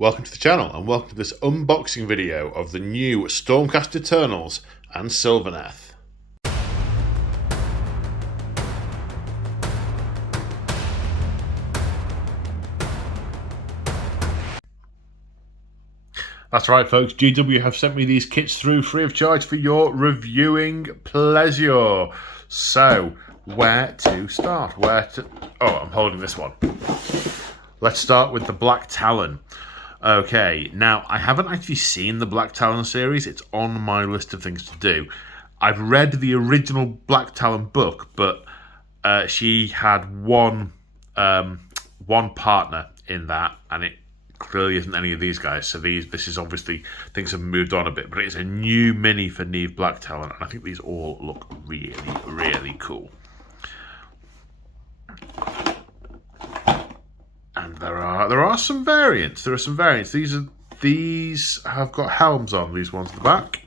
Welcome to the channel and welcome to this unboxing video of the new Stormcast Eternals and Sylvaneth. That's right folks, GW have sent me these kits through free of charge for your reviewing pleasure. So, where to start? I'm holding this one. Let's start with the Black Talon. Okay, now I haven't actually seen the Black Talon series. It's on my list of things to do. I've read the original Black Talon book, but she had one partner in that, and it clearly isn't any of these guys. So this is obviously, things have moved on a bit, but it's a new mini for Neve Black Talon, and I think these all look really, really cool. And there are some variants. There are some variants. These have got helms on. These ones at the back.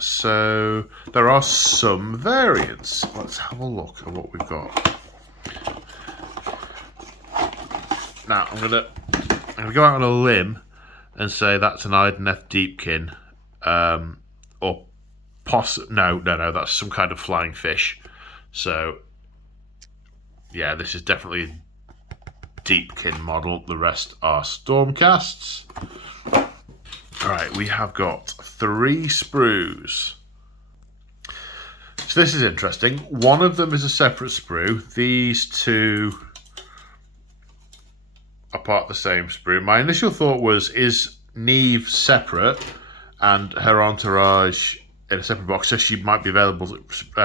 So there are some variants. Let's have a look at what we've got. Now I'm gonna go out on a limb and say that's an Ideneth Deepkin, no, that's some kind of flying fish. So yeah, this is definitely a Deepkin model. The rest are Stormcasts. Alright, we have got 3 sprues. So this is interesting. One of them is a separate sprue. These two are part of the same sprue. My initial thought was, is Neve separate and her entourage in a separate box, so she might be available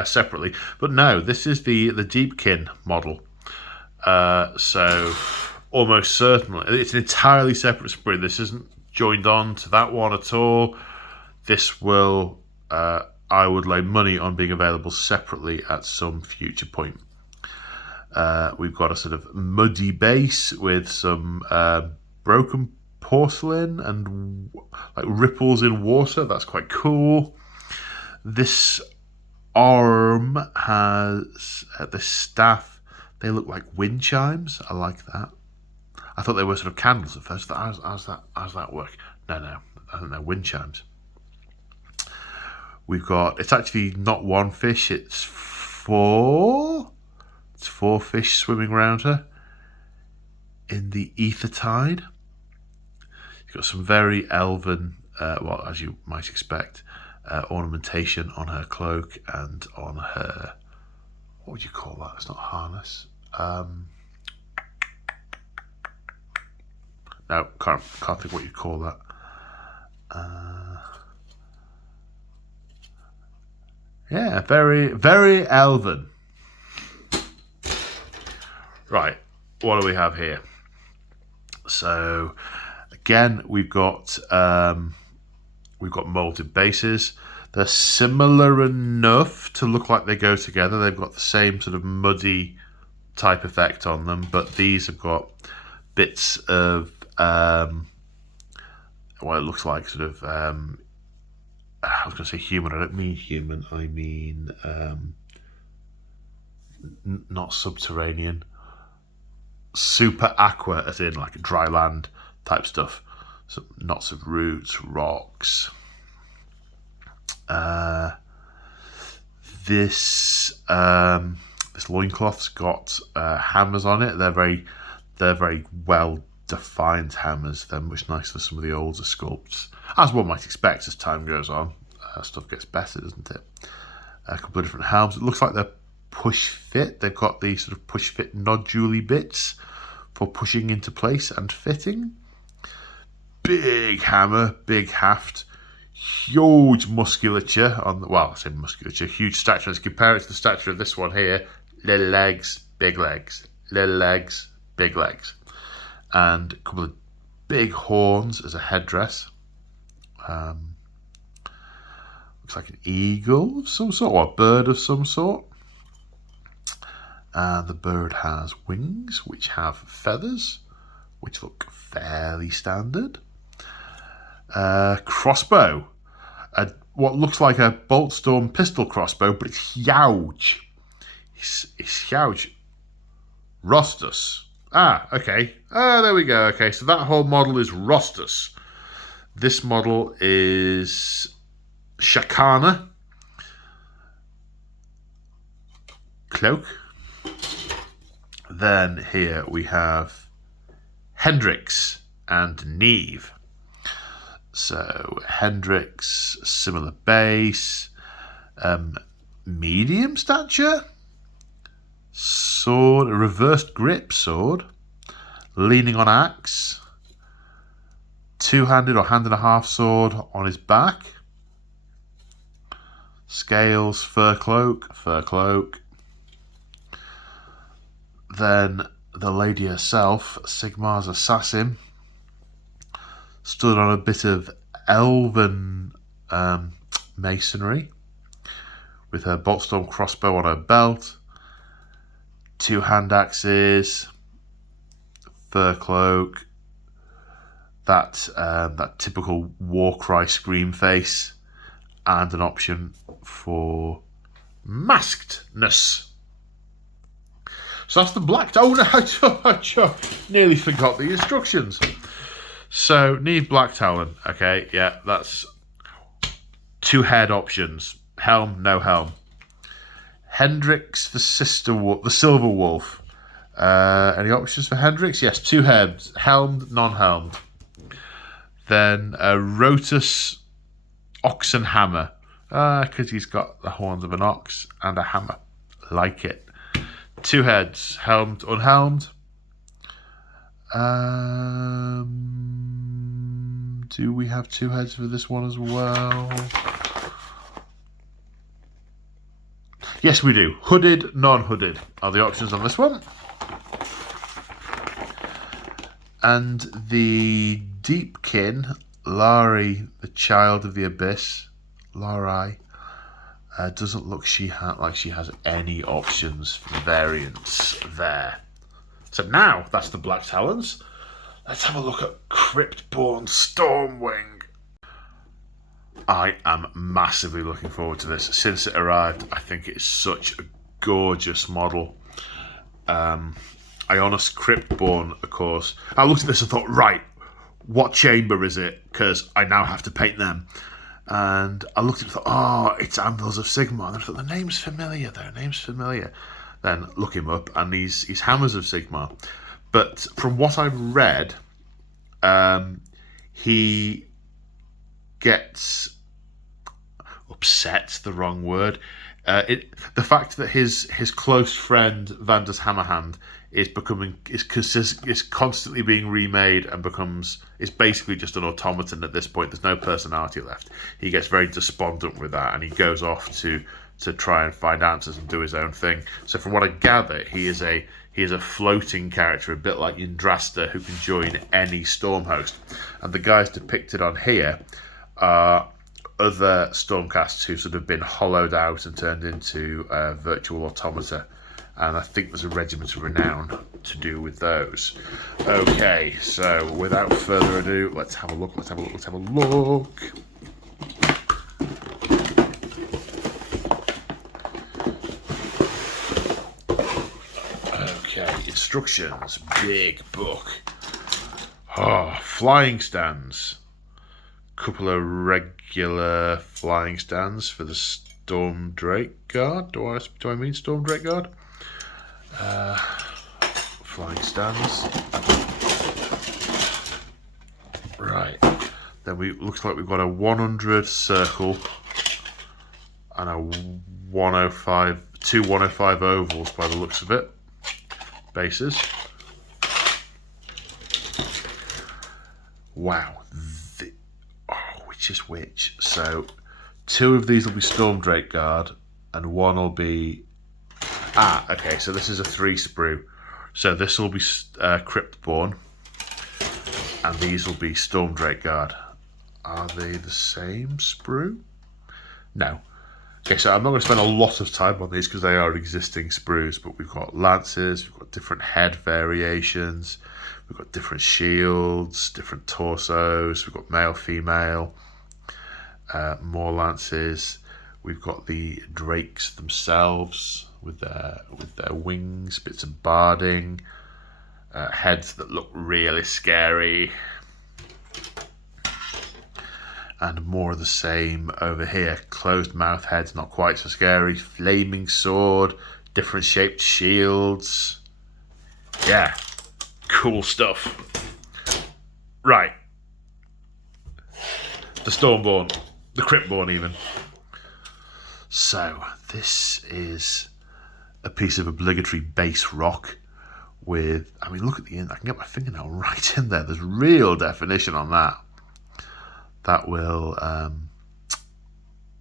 separately. But no, this is the Deepkin model. So almost certainly it's an entirely separate sprue. This isn't joined on to that one at all. This will I would lay money on being available separately at some future point. We've got a sort of muddy base with some broken porcelain and like ripples in water. That's quite cool. This arm has the staff. They look like wind chimes. I like that. I thought they were sort of candles at first. How's that work? No, I think they're wind chimes. We've got, it's actually not one fish, it's 4. It's 4 fish swimming around her in the ether tide. You've got some very elven, well, as you might expect, ornamentation on her cloak and on her, what would you call that? It's not harness. No, can't think what you'd call that. Yeah, very, very elven. Right, what do we have here? So again, we've got molded bases. They're similar enough to look like they go together. They've got the same sort of muddy type effect on them, but these have got bits of what it looks like sort of I was going to say human. I don't mean human. I mean not subterranean. Super aqua, as in like dry land type stuff. So knots of roots, rocks. This loincloth's got hammers on it. They're very well defined hammers. They're much nicer than some of the older sculpts, as one might expect as time goes on. Stuff gets better, doesn't it? A couple of different helms. It looks like they're push fit. They've got these sort of push fit nodule bits for pushing into place and fitting. Big hammer, big haft, huge musculature on the, well, I say musculature, huge stature. Let's compare it to the stature of this one here. Little legs, big legs. Little legs, big legs. And a couple of big horns as a headdress. Looks like an eagle of some sort, or a bird of some sort. And the bird has wings, which have feathers, which look fairly standard. Crossbow. What looks like a Boltstorm pistol crossbow, but it's huge. It's huge. Rostus. Okay. There we go. Okay, so that whole model is Rostus. This model is Shakana. Cloak. Then here we have Hendrix and Neve. So Hendrix, similar base, medium stature, sword, a reversed grip sword, leaning on axe, two-handed or hand and a half sword on his back, scales, fur cloak. Then the lady herself, Sigmar's assassin, stood on a bit of elven masonry with her boltstorm crossbow on her belt, two hand axes, fur cloak, that typical war cry scream face, and an option for maskedness. So that's the black... Oh no, I nearly forgot the instructions. So, Neve Black Talon. Okay, yeah, that's two head options. Helm, no helm. Hendrix, the Silver Wolf. Any options for Hendrix? Yes, two heads. Helmed, non-helmed. Then Rotus Oxen Hammer. Because he's got the horns of an ox and a hammer. Like it. Two heads. Helmed, unhelmed. Do we have two heads for this one as well? Yes, we do. Hooded, non-hooded are the options on this one. And the Deepkin, Lari, the Child of the Abyss, Lari, doesn't look like she has any options for variants there. So now that's the Black Talons. Let's have a look at Cryptborn Stormwing. I am massively looking forward to this. Since it arrived, I think it's such a gorgeous model. Ionis Cryptborn, of course. I looked at this and thought, right, what chamber is it? Because I now have to paint them. And I looked at it and thought, it's Anvils of Sigmar. And I thought, the name's familiar. Then look him up, and he's Hammers of Sigmar. But from what I've read, he gets upset, the wrong word. The fact that his close friend Vander's Hammerhand is constantly being remade and is basically just an automaton at this point. There's no personality left. He gets very despondent with that, and he goes off to try and find answers and do his own thing. So from what I gather, he is a floating character, a bit like Yndrasta, who can join any storm host. And the guys depicted on here are other Stormcasts who sort of been hollowed out and turned into virtual automata. And I think there's a regiment of renown to do with those. Okay, so without further ado, let's have a look. Okay, instructions, big book. Flying stands. Couple of regular flying stands for the Storm Drake Guard. Do I mean Storm Drake Guard? Flying stands. Right. Then looks like we've got a 100 circle and a 105, two 105 ovals by the looks of it. Bases. Wow. Which is which? So, two of these will be Storm Drake Guard, and one will be... okay, so this is a 3 sprue. So this will be Cryptborn, and these will be Storm Drake Guard. Are they the same sprue? No. Okay, so I'm not going to spend a lot of time on these because they are existing sprues, but we've got lances, we've got different head variations, we've got different shields, different torsos, we've got male, female, more lances. We've got the drakes themselves with their wings, bits of barding, heads that look really scary. And more of the same over here. Closed mouth heads, not quite so scary. Flaming sword, different shaped shields. Yeah, cool stuff. Right. The Stormborn, the Cryptborn even. So, this is a piece of obligatory base rock with, I mean, look at the end. I can get my fingernail right in there. There's real definition on that. That will,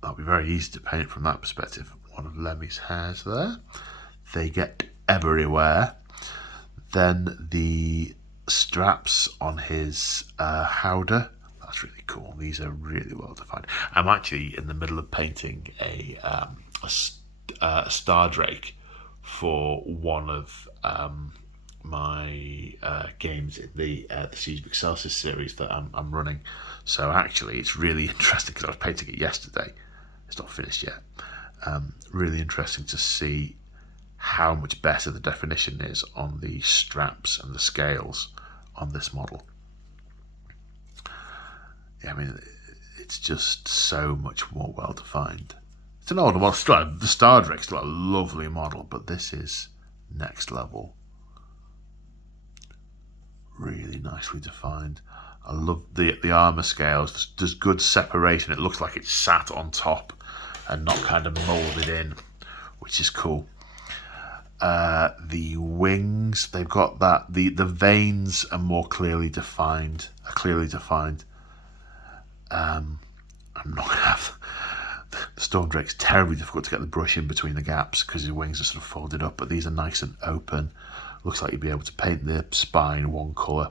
that'll be very easy to paint from that perspective. One of Lemmy's hairs there. They get everywhere. Then the straps on his howdah. That's really cool. These are really well defined. I'm actually in the middle of painting a Star Drake for one of my games in the Siege of Excelsis series that I'm running. So actually, it's really interesting because I was painting it yesterday. It's not finished yet. Really interesting to see how much better the definition is on the straps and the scales on this model. Yeah, I mean, it's just so much more well defined. It's an older model. Still, the Star Drake's still a lovely model, but this is next level. Really nicely defined. I love the armor scales. There's good separation. It looks like it's sat on top and not kind of molded in, which is cool. The wings, they've got that. The veins are more clearly defined. I'm not gonna have the Storm Drake's terribly difficult to get the brush in between the gaps because his wings are sort of folded up, but these are nice and open. Looks like you'd be able to paint the spine one colour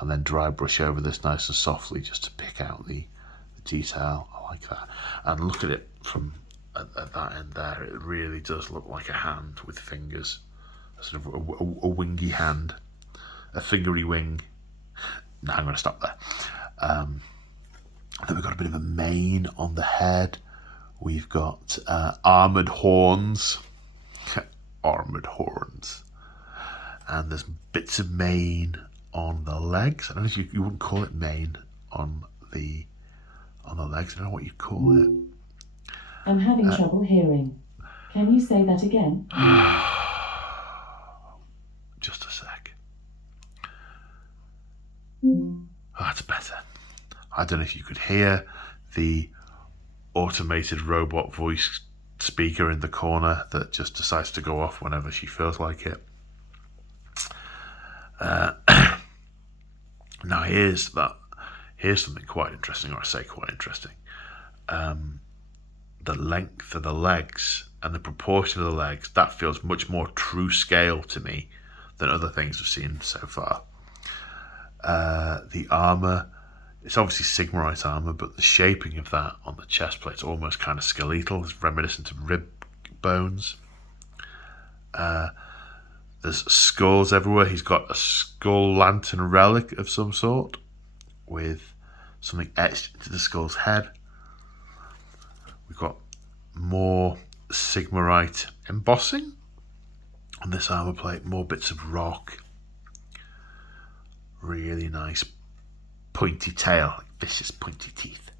and then dry brush over this nice and softly just to pick out the detail. I like that. And look at it from at that end there. It really does look like a hand with fingers, sort of a wingy hand, a fingery wing. No, I'm going to stop there. Then we've got a bit of a mane on the head. We've got armoured horns. Armoured horns. And there's bits of mane on the legs. I don't know if you wouldn't call it mane on the legs. I don't know what you'd call it. I'm having trouble hearing. Can you say that again? Just a sec. Oh, that's better. I don't know if you could hear the automated robot voice speaker in the corner that just decides to go off whenever she feels like it. Now here's something quite interesting, or I say quite interesting. The length of the legs and the proportion of the legs, that feels much more true scale to me than other things I've seen so far. The armour, it's obviously Sigmarite armour, but the shaping of that on the chest plate's almost kind of skeletal. It's reminiscent of rib bones. There's skulls everywhere. He's got a skull lantern relic of some sort with something etched into the skull's head. We've got more Sigmarite embossing on this armour plate. More bits of rock. Really nice pointy tail, like vicious pointy teeth.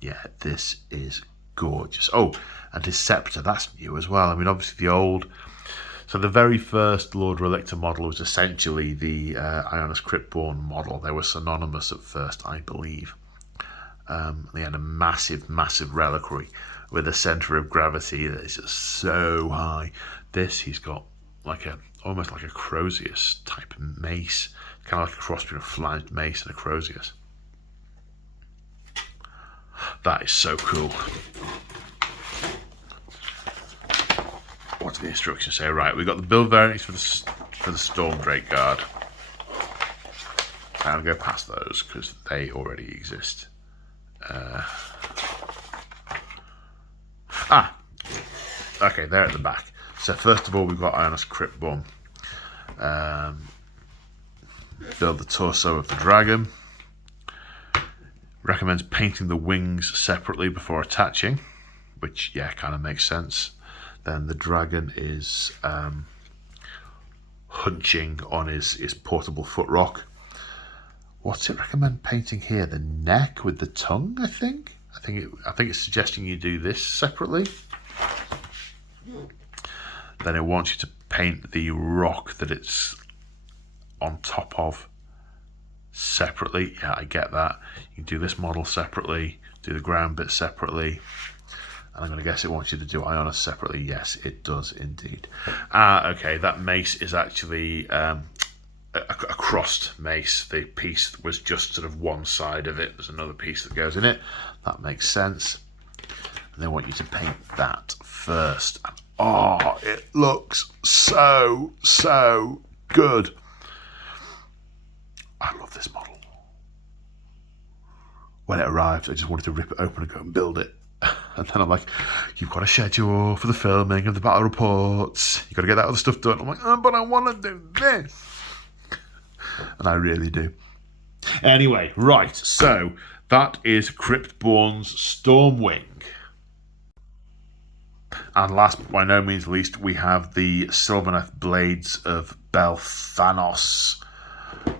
Yeah, this is gorgeous. Oh, and his sceptre, that's new as well. I mean, obviously the very first Lord Relictor model was essentially the Ionis Cryptborn model. They were synonymous at first, I believe. They had a massive, massive reliquary with a centre of gravity that is just so high. This, he's got almost like a Crozius type of mace, kind of like a cross between a flanged mace and a Crozius. That is so cool. What do the instructions say? Right, we've got the build variants for the Storm Drake Guard. I'll go past those because they already exist. Okay, they're at the back. So first of all, we've got Ionis Cryptborn. Build the torso of the dragon. Recommends painting the wings separately before attaching, which, yeah, kind of makes sense. Then the dragon is hunching on his portable foot rock. What's it recommend painting here? The neck with the tongue, I think. I think it's suggesting you do this separately. Then it wants you to paint the rock that it's on top of separately. Yeah, I get that. You can do this model separately, do the ground bit separately. And I'm going to guess it wants you to do Ionis separately. Yes, it does indeed. Okay, that mace is actually a crossed mace. The piece was just sort of one side of it. There's another piece that goes in it. That makes sense. And they want you to paint that first. And, oh, it looks so good. I love this model. When it arrived, I just wanted to rip it open and go and build it. And then I'm like, you've got a schedule for the filming of the battle reports. You've got to get that other stuff done. I'm like, but I want to do this. And I really do. Anyway, right. So that is Cryptborn's Stormwing. And last but by no means least, we have the Sylvaneth Blades of Bel Thanos.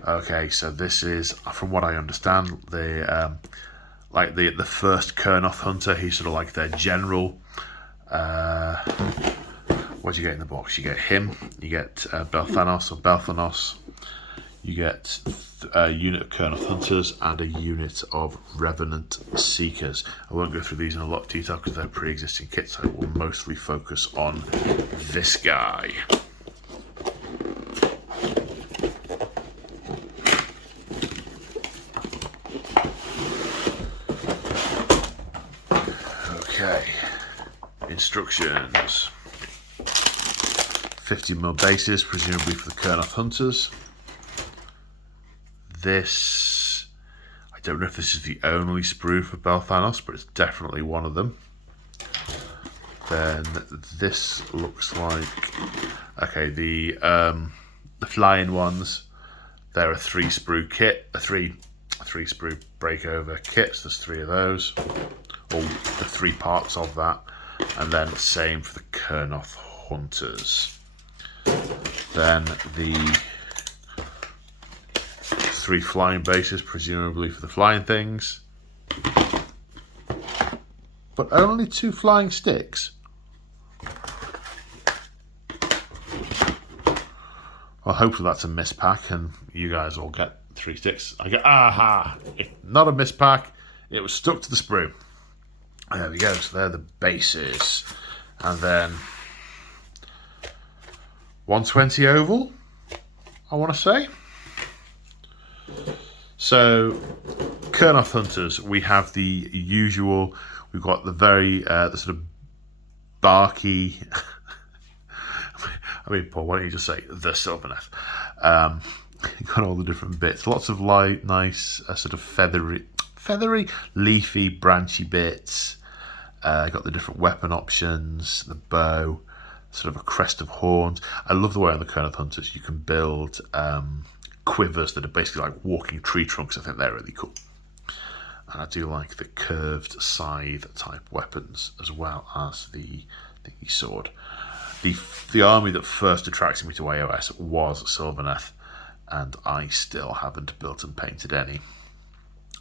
Okay, so this is, from what I understand, the first Kurnoth Hunter. He's sort of like their general. What do you get in the box? You get him. You get Bel Thanos or Bel Thanos. You get a unit of Kurnoth Hunters and a unit of Revenant Seekers. I won't go through these in a lot of detail because they're pre-existing kits. I will mostly focus on this guy. Okay, instructions. 50mm bases, presumably for the Kurnoth Hunters. This, I don't know if this is the only sprue for Bel Thanos, but it's definitely one of them. Then this looks like, okay, the flying ones, they're a 3 sprue kit, a three sprue breakover kits. There's 3 of those, or the 3 parts of that, and then same for the Kurnoth Hunters. Then the 3 flying bases, presumably for the flying things, but only 2 flying sticks. Well, hopefully that's a mispack and you guys all get 3 sticks. I get, aha! It's not a mispack, it was stuck to the sprue. There we go, so they're the bases. And then 120 oval, I want to say. So, Kurnoth Hunters, we have the usual, we've got the very, the sort of barky, I mean, Paul, why don't you just say the Sylvaneth? You've got all the different bits, lots of light, nice, sort of feathery, leafy, branchy bits. Got the different weapon options, the bow, sort of a crest of horns. I love the way on the Kurnoth Hunters you can build quivers that are basically like walking tree trunks. I think they're really cool. And I do like the curved scythe type weapons as well as the sword. The army that first attracted me to AOS was Sylvaneth, and I still haven't built and painted any.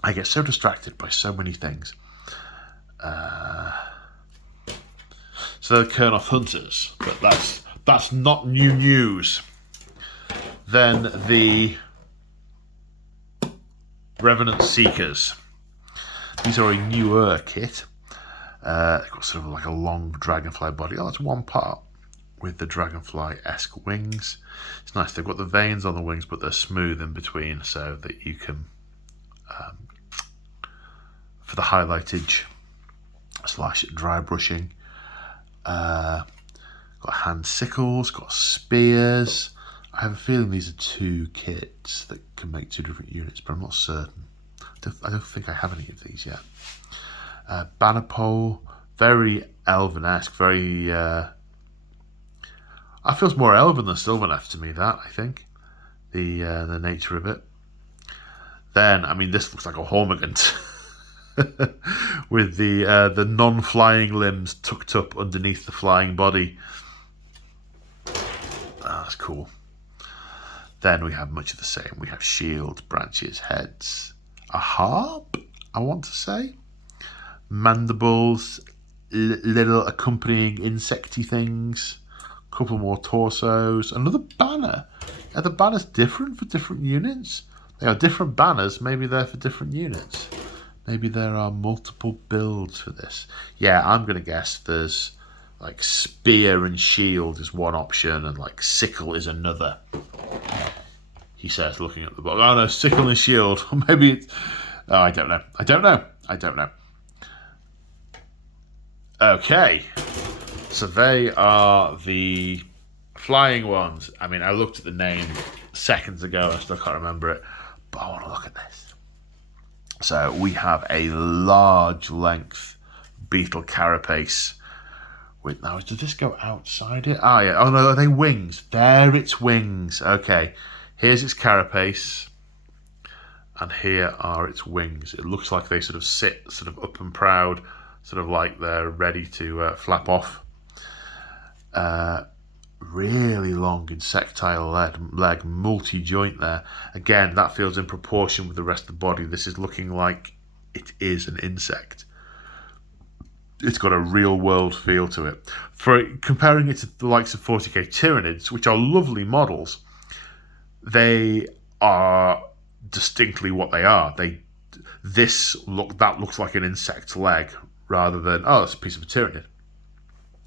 I get so distracted by so many things. So the Kurnoth Hunters, but that's not new news. Then the Revenant Seekers. These are a newer kit. They've got sort of like a long dragonfly body. Oh, that's one part with the dragonfly-esque wings. It's nice. They've got the veins on the wings, but they're smooth in between so that you can, for the highlightage / dry brushing. Got hand sickles, got spears. I have a feeling these are 2 kits that can make 2 different units, but I'm not certain. I don't think I have any of these yet. Banner pole, very elven-esque, very... It feels more elven than Sylvaneth to me, that, I think. The nature of it. Then, I mean, this looks like a Hormigant. With the non-flying limbs tucked up underneath the flying body. That's cool. Then we have much of the same. We have shields, branches, heads, a harp, I want to say, mandibles, little accompanying insecty things, a couple more torsos, another banner. Are the banners different for different units? They are different banners, maybe they're for different units. Maybe there are multiple builds for this. Yeah, I'm going to guess there's like spear and shield is one option and like sickle is another. He says, looking at the book. Oh no, sickle and shield. Or maybe it's... Oh, I don't know. Okay. So they are the flying ones. I mean, I looked at the name seconds ago. I still can't remember it. But I want to look at this. So we have a large length beetle carapace. Wait, now, did this go outside it? Ah, yeah. Oh, no, are they wings? There, it's wings. Okay. Here's its carapace. And here are its wings. It looks like they sort of sit sort of up and proud, sort of like they're ready to flap off. Really long insectile leg, multi-joint there. Again, that feels in proportion with the rest of the body. This is looking like it is an insect. It's got a real-world feel to it. For comparing it to the likes of 40k Tyranids, which are lovely models, they are distinctly what they are. That looks like an insect's leg rather than, oh, it's a piece of a Tyranid.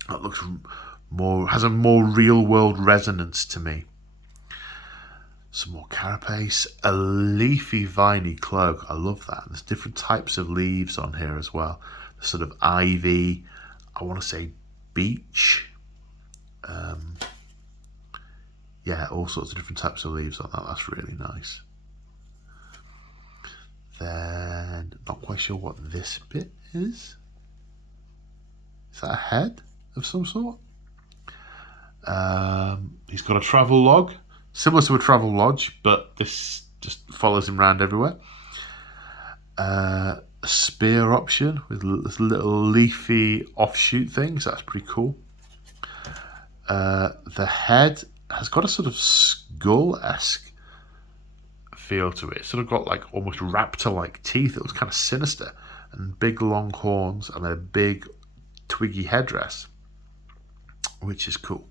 That looks has a more real-world resonance to me. Some more carapace, a leafy, viney cloak. I love that. There's different types of leaves on here as well. The sort of ivy, I want to say beech. Yeah, all sorts of different types of leaves on that. That's really nice. Then, not quite sure what this bit is. Is that a head of some sort? He's got a travel log, similar to a travel lodge, but this just follows him around everywhere. A spear option with this little leafy offshoot things. That's pretty cool. The head has got a sort of skull-esque feel to it. It's sort of got like almost raptor-like teeth. It was kind of sinister, and big long horns and a big twiggy headdress, which is cool.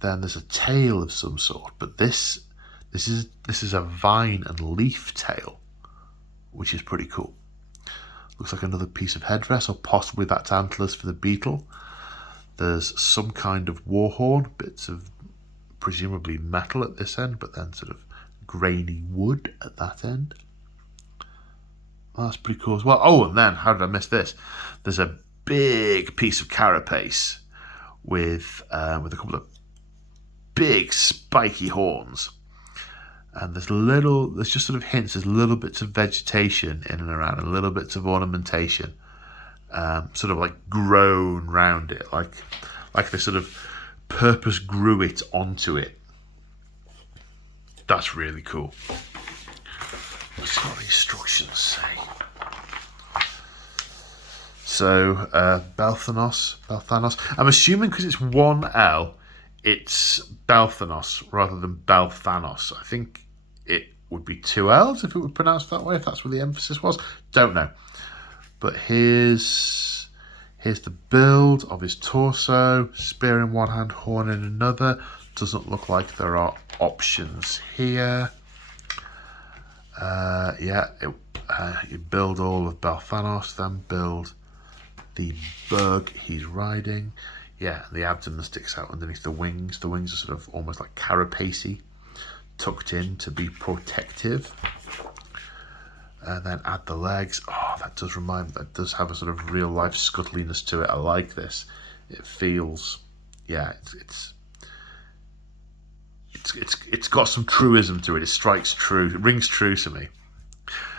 Then there's a tail of some sort, but this is a vine and leaf tail, which is pretty cool. Looks like another piece of headdress, or possibly that's antlers for the beetle. There's some kind of warhorn, bits of presumably metal at this end, but then sort of grainy wood at that end. Well, that's pretty cool as well. Oh, and then, how did I miss this? There's a big piece of carapace with a couple of big spiky horns. And there's just sort of hints, there's little bits of vegetation in and around, and little bits of ornamentation, sort of like grown round it, like they sort of purpose grew it onto it. That's really cool. What's what the instructions say? So, Bel Thanos. I'm assuming because it's one L, it's Bel Thanos rather than Bel Thanos. I think it would be two L's if it were pronounced that way, if that's where the emphasis was. Don't know. But here's the build of his torso. Spear in one hand, horn in another. Doesn't look like there are options here. You build all of Bel Thanos, then build the bug he's riding. Yeah, the abdomen sticks out underneath the wings. The wings are sort of almost like carapacey, tucked in to be protective. And then add the legs. Oh, that does remind me. That does have a sort of real life scuttliness to it. I like this. It feels, yeah, it's got some truism to it. It strikes true. It rings true to me.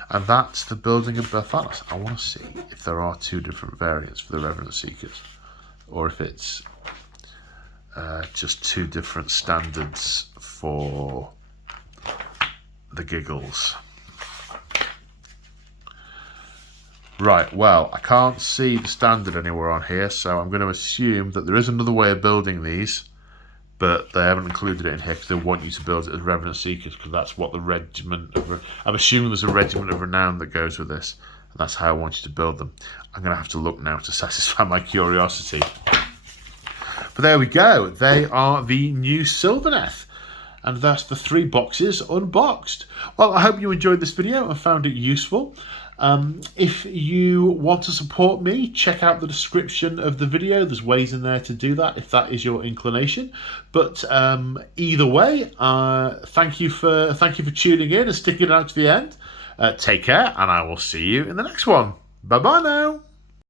And that's the building of Bel Thanos. I want to see if there are two different variants for the Revenant Seekers, or if it's just two different standards for the giggles. Right, well, I can't see the standard anywhere on here, so I'm going to assume that there is another way of building these, but they haven't included it in here because they want you to build it as Revenant Seekers, because that's what the regiment of... I'm assuming there's a regiment of renown that goes with this, and that's how I want you to build them. I'm going to have to look now to satisfy my curiosity. But there we go. They are the new Sylvaneth. And that's the 3 boxes unboxed. Well, I hope you enjoyed this video and found it useful. If you want to support me, check out the description of the video. There's ways in there to do that if that is your inclination. But either way, thank you for tuning in and sticking it out to the end. Take care, and I will see you in the next one. Bye-bye now.